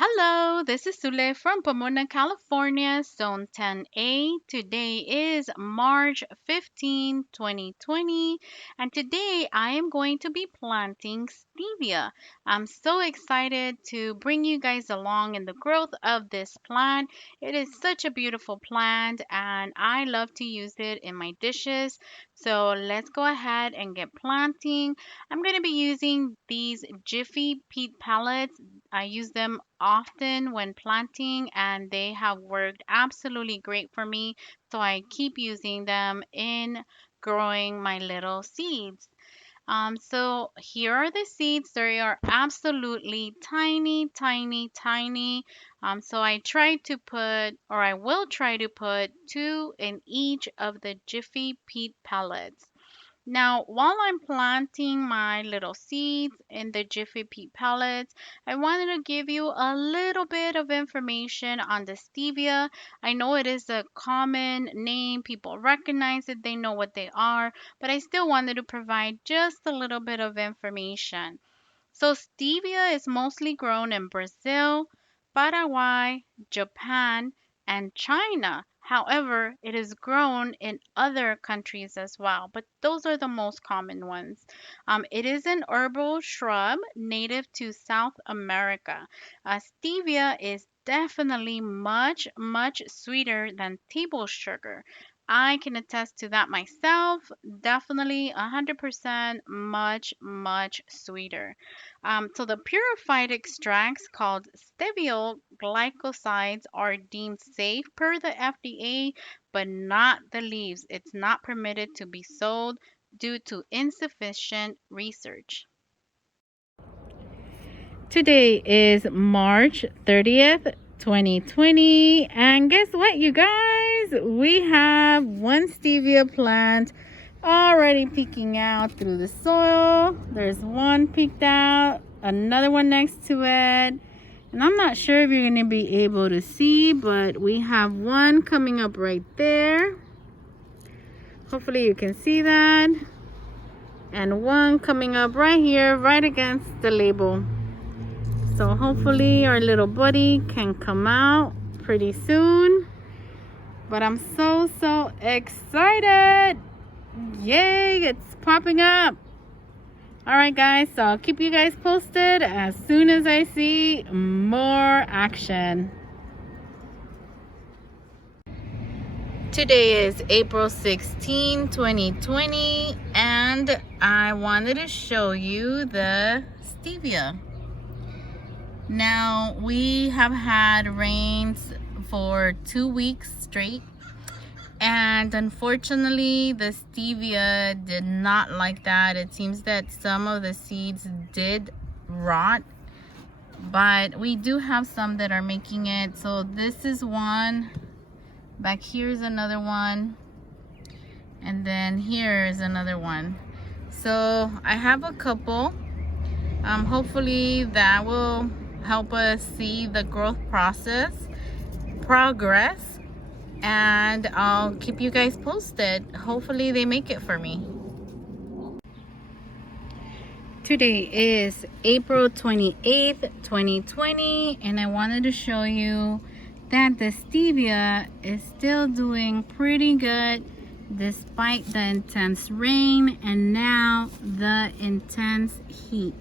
Hello, this is Sule from Pomona, California, Zone 10A. Today is March 15, 2020, and today I am going to be planting stevia. I'm so excited to bring you guys along in the growth of this plant. It is such a beautiful plant, and I love to use it in my dishes. So let's go ahead and get planting. I'm going to be using these Jiffy peat pellets. I use them often when planting and they have worked absolutely great for me. So I keep using them in growing my little seeds. So here are the seeds. They are absolutely tiny, tiny, tiny. So I try to put, or I will try to put two in each of the Jiffy peat pellets. Now, while I'm planting my little seeds in the Jiffy Peat pellets, I wanted to give you a little bit of information on the stevia. I know it is a common name, people recognize it, they know what they are, but I still wanted to provide just a little bit of information. So, stevia is mostly grown in Brazil, Paraguay, Japan, and China. However, it is grown in other countries as well, but those are the most common ones. It is an herbal shrub native to South America. Stevia is definitely much, much sweeter than table sugar. I can attest to that myself. Definitely 100% much, much sweeter. So the purified extracts called stevia glycosides are deemed safe per the FDA, but not the leaves. It's not permitted to be sold due to insufficient research. Today is March 30th, 2020, and guess what, you guys? We have one stevia plant already peeking out through the soil. There's one peeked out, another one next to it, and I'm not sure if you're going to be able to see, but we have one coming up right there. Hopefully you can see that, and one coming up right here, right against the label. So hopefully our little buddy can come out pretty soon. But I'm so excited. Yay, it's popping up. Alright guys, so I'll keep you guys posted as soon as I see more action. Today is April 16, 2020, and I wanted to show you the stevia. Now, we have had rains for 2 weeks straight, and unfortunately, the stevia did not like that. It seems that some of the seeds did rot, but we do have some that are making it. So this is one. Back here is another one. And then here is another one. So I have a couple. Hopefully that will help us see the growth progress, and I'll keep you guys posted. Hopefully they make it for me. Today is April 28th, 2020, and I wanted to show you that the stevia is still doing pretty good despite the intense rain and now the intense heat.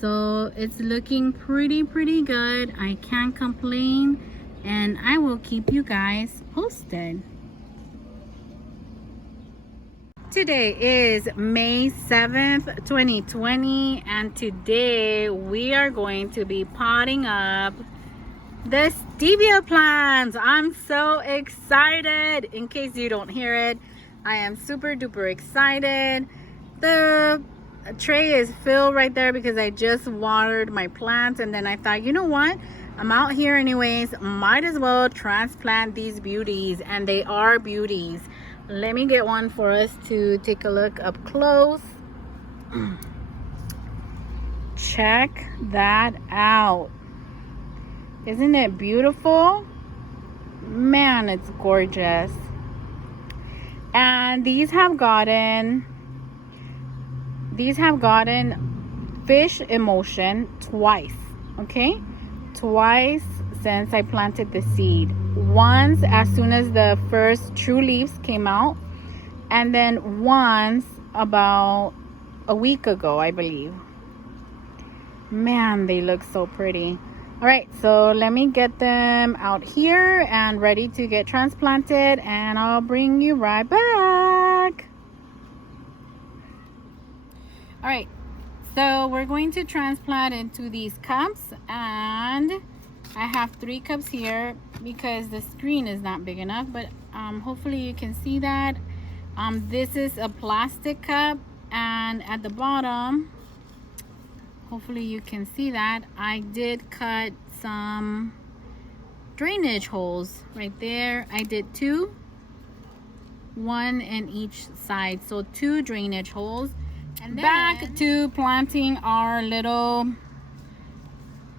So it's looking pretty good. I can't complain, and I will keep you guys posted. Today is May 7th, 2020, and today we are going to be potting up the stevia plants. I'm so excited. In case you don't hear it, I am super duper excited. The tray is filled right there because I just watered my plants, and then I thought, you know what, I'm out here anyways, might as well transplant these beauties, and they are beauties. Let me get one for us to take a look up close. Check that out. Isn't it beautiful? Man, it's gorgeous. And these have gotten fish emulsion twice. Okay, twice since I planted the seed. Once as soon as the first true leaves came out, and then once about a week ago, I believe. Man, they look so pretty. All right, so let me get them out here and ready to get transplanted, and I'll bring you right back. All right, so we're going to transplant into these cups, and I have 3 cups here because the screen is not big enough, but hopefully you can see that. This is a plastic cup, and at the bottom, hopefully you can see that I did cut some drainage holes right there. I did 2, 1 in each side, so 2 drainage holes. And then back to planting our little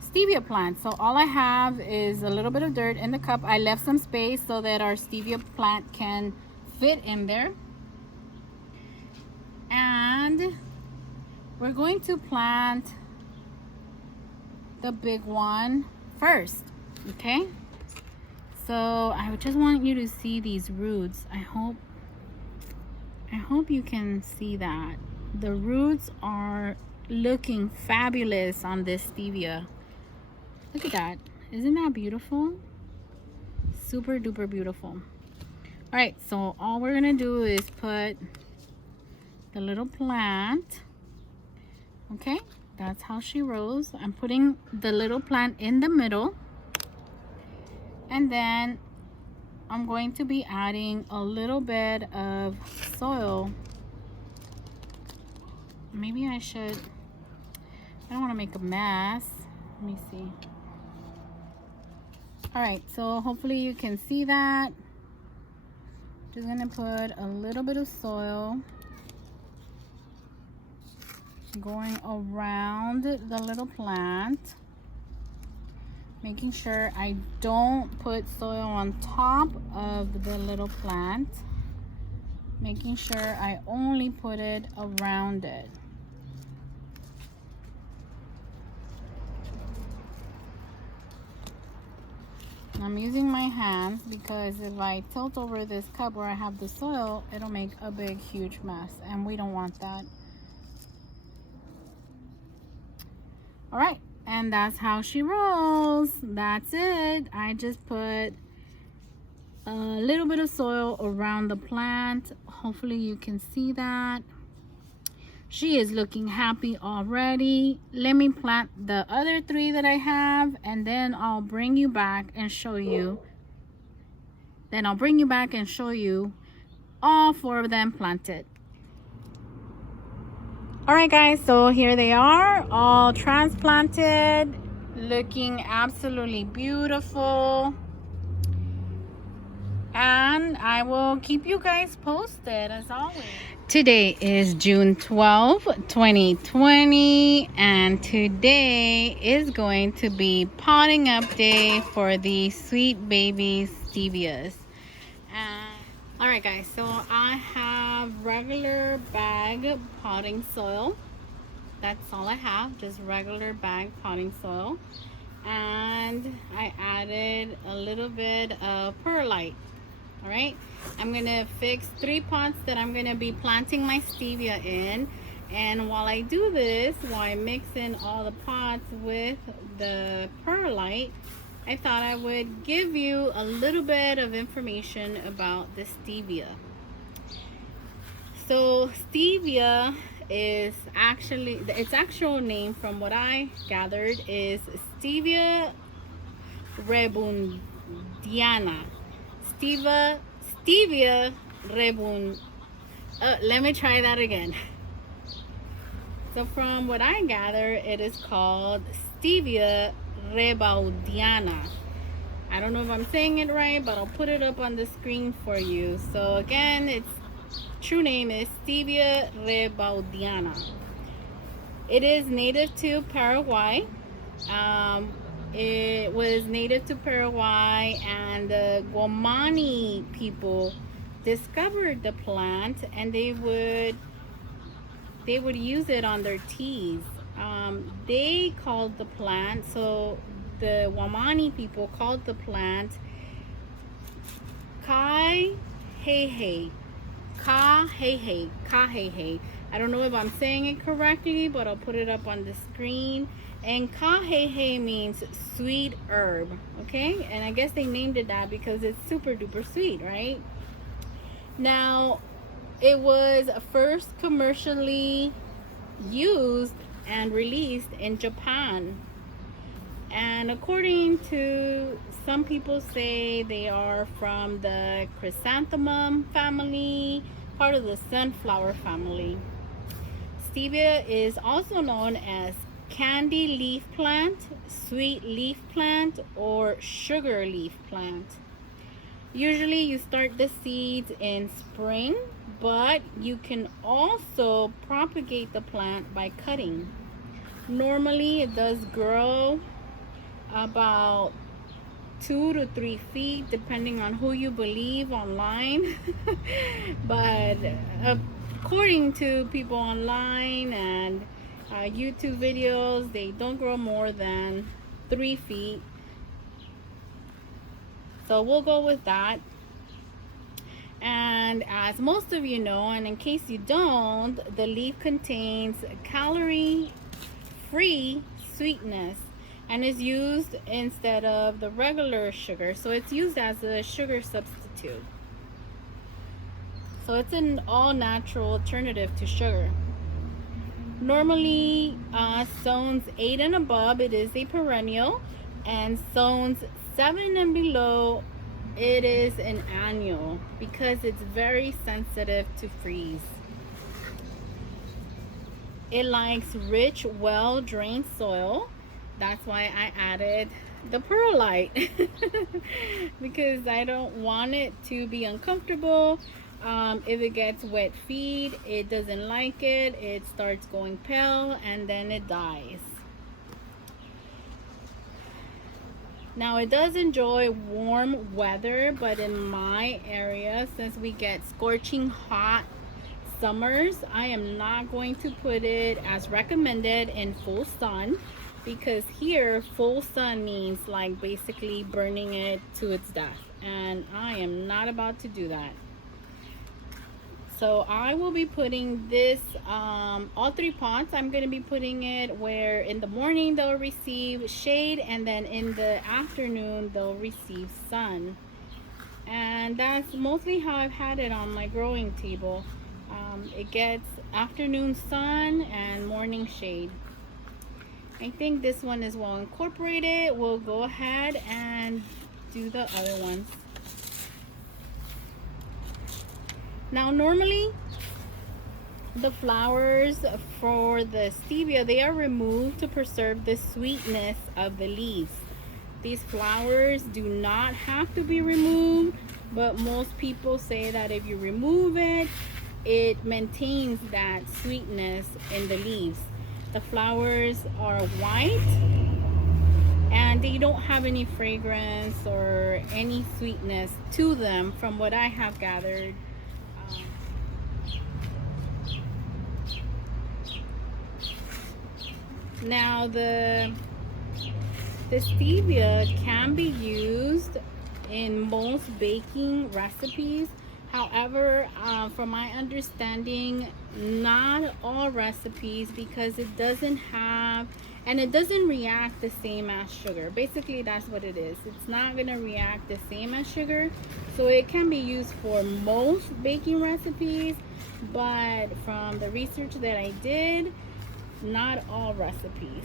stevia plant. So all I have is a little bit of dirt in the cup. I left some space so that our stevia plant can fit in there. And we're going to plant the big one first, okay? So I just want you to see these roots. I hope you can see that. The roots are looking fabulous on this stevia. Look at that. Isn't that beautiful? Super duper beautiful. All right, so all we're gonna do is put the little plant. Okay, that's how she rose. I'm putting the little plant in the middle, and then I'm going to be adding a little bit of soil. Maybe I should, I don't want to make a mess. Let me see. All right, so hopefully you can see that. Just gonna put a little bit of soil going around the little plant, making sure I don't put soil on top of the little plant, making sure I only put it around it. I'm using my hands because if I tilt over this cup where I have the soil, it'll make a big huge mess, and we don't want that. All right, and that's how she rolls. That's it. I just put a little bit of soil around the plant. Hopefully you can see that. She is looking happy already. Let me plant the other 3 that I have, and then I'll bring you back and show you. All 4 of them planted. All right, guys, so here they are, all transplanted, looking absolutely beautiful. And I will keep you guys posted as always. Today is June 12, 2020, and today is going to be potting up day for the sweet baby stevias. All right, guys, so I have regular bag potting soil. That's all I have, just regular bag potting soil. And I added a little bit of perlite. All right, I'm gonna fix 3 pots that I'm gonna be planting my stevia in. And while I do this, while I mix in all the pots with the perlite, I thought I would give you a little bit of information about the stevia. So stevia is actually, its actual name from what I gathered is Stevia rebundiana. Stevia rebun. Let me try that again. So from what I gather, it is called Stevia rebaudiana. I don't know if I'm saying it right, but I'll put it up on the screen for you. So again, its true name is Stevia rebaudiana. It is native to Paraguay. It was native to Paraguay, and the Guamani people discovered the plant, and they would use it on their teas. They called the plant, so the Wamani people called the plant Kai Hei Hei. Ka Hei Hei. Ka Hei Hei. I don't know if I'm saying it correctly, but I'll put it up on the screen. And Ka Hei Hei means sweet herb, okay? And I guess they named it that because it's super duper sweet, right? Now, it was first commercially used and released in Japan. And according to some people say they are from the chrysanthemum family, part of the sunflower family. Stevia is also known as candy leaf plant, sweet leaf plant, or sugar leaf plant. Usually you start the seeds in spring, but you can also propagate the plant by cutting. Normally it does grow about 2 to 3 feet depending on who you believe online. But according to people online and YouTube videos, they don't grow more than 3 feet. So we'll go with that. And as most of you know, and in case you don't, the leaf contains calorie-free sweetness and is used instead of the regular sugar. So it's used as a sugar substitute. So it's an all-natural alternative to sugar. Normally, zones 8 and above, it is a perennial, and zones 7 and below, it is an annual because it's very sensitive to freeze. It likes rich, well-drained soil. That's why I added the perlite because I don't want it to be uncomfortable. If it gets wet feed, it doesn't like it. It starts going pale and then it dies. Now it does enjoy warm weather, but in my area, since we get scorching hot summers, I am not going to put it as recommended in full sun, because here full sun means like basically burning it to its death, and I am not about to do that. So I will be putting this, all 3 pots, I'm going to be putting it where in the morning they'll receive shade, and then in the afternoon they'll receive sun. And that's mostly how I've had it on my growing table. It gets afternoon sun and morning shade. I think this one is well incorporated. We'll go ahead and do the other ones. Now normally the flowers for the stevia, they are removed to preserve the sweetness of the leaves. These flowers do not have to be removed, but most people say that if you remove it, it maintains that sweetness in the leaves. The flowers are white and they don't have any fragrance or any sweetness to them from what I have gathered. Now the stevia can be used in most baking recipes. However, from my understanding, not all recipes, because it doesn't have, and it doesn't react the same as sugar. Basically, that's what it is. It's not going to react the same as sugar. So it can be used for most baking recipes, but from the research that I did, not all recipes.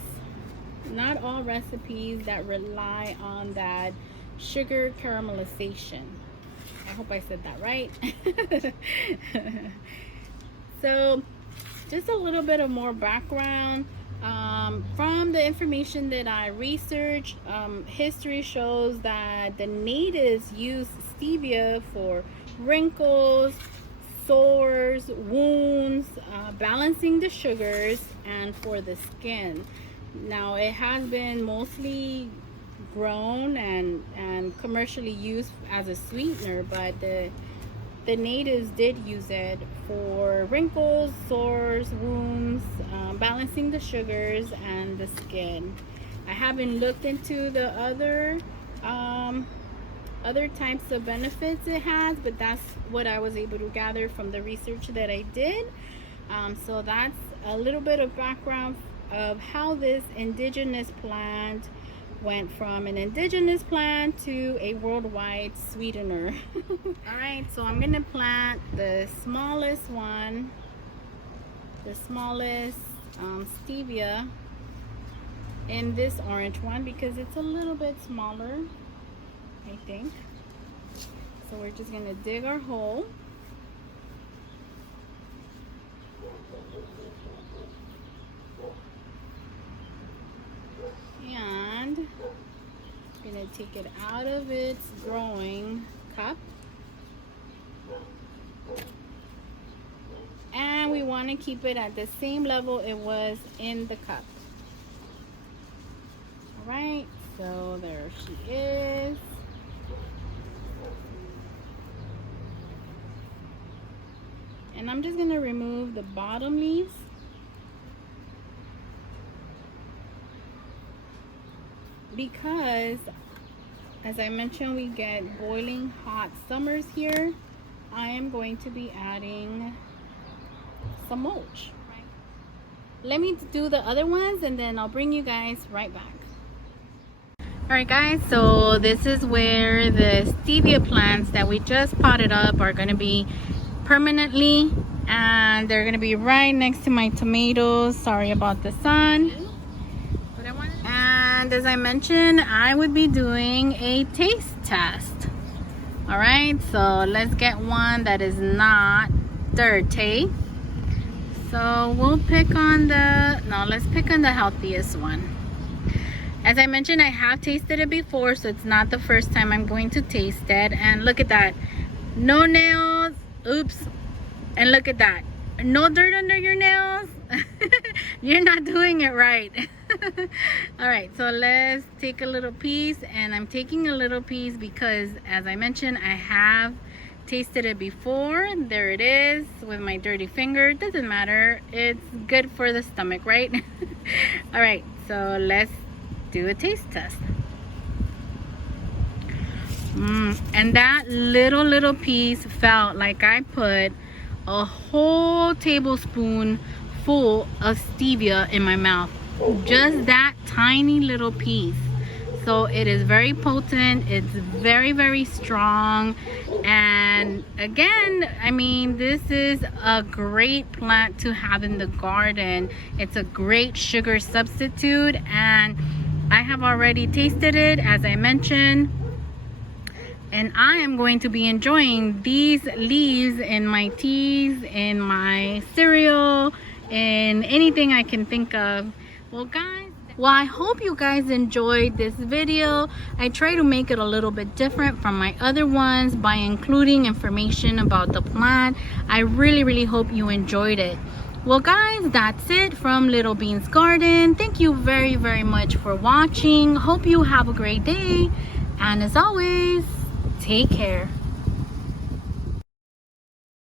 Not all recipes that rely on that sugar caramelization. I hope I said that right. So just a little bit of more background. From the information that I researched, history shows that the natives used stevia for wrinkles, sores, wounds, balancing the sugars, and for the skin. Now it has been mostly grown and commercially used as a sweetener, but the natives did use it for wrinkles, sores, wounds, balancing the sugars and the skin. I haven't looked into the other types of benefits it has, but that's what I was able to gather from the research that I did. So that's a little bit of background of how this indigenous plant went from an indigenous plant to a worldwide sweetener. All right, so I'm gonna plant the smallest one, the smallest stevia in this orange one because it's a little bit smaller, I think. So we're just gonna dig our hole. And gonna take it out of its growing cup. And we want to keep it at the same level it was in the cup. All right, so there she is. And I'm just gonna remove the bottom leaves. Because, as I mentioned, we get boiling hot summers here. I am going to be adding some mulch. Let me do the other ones and then I'll bring you guys right back. Alright guys, so this is where the stevia plants that we just potted up are going to be permanently, and they're going to be right next to my tomatoes. Sorry about the sun. And as I mentioned, I would be doing a taste test. All right, so let's get one that is not dirty. So we'll pick on let's pick on the healthiest one. As I mentioned, I have tasted it before, so it's not the first time I'm going to taste it. And look at that, no nails. Oops. And look at that, no dirt under your nails. You're not doing it right. All right, so let's take a little piece, and I'm taking a little piece because, as I mentioned, I have tasted it before. There it is with my dirty finger. It doesn't matter, it's good for the stomach, right? All right, so let's do a taste test. And that little piece felt like I put a whole tablespoon full of stevia in my mouth. Just that tiny little piece. So it is very potent, it's very strong, and again, I mean, this is a great plant to have in the garden. It's a great sugar substitute, and I have already tasted it, as I mentioned, and I am going to be enjoying these leaves in my teas, in my cereal, in anything I can think of. Well guys, I hope you guys enjoyed this video. I try to make it a little bit different from my other ones by including information about the plant. I really hope you enjoyed it. Well guys, that's it from Little Bean's Garden. Thank you very much for watching. Hope you have a great day, and as always, take care.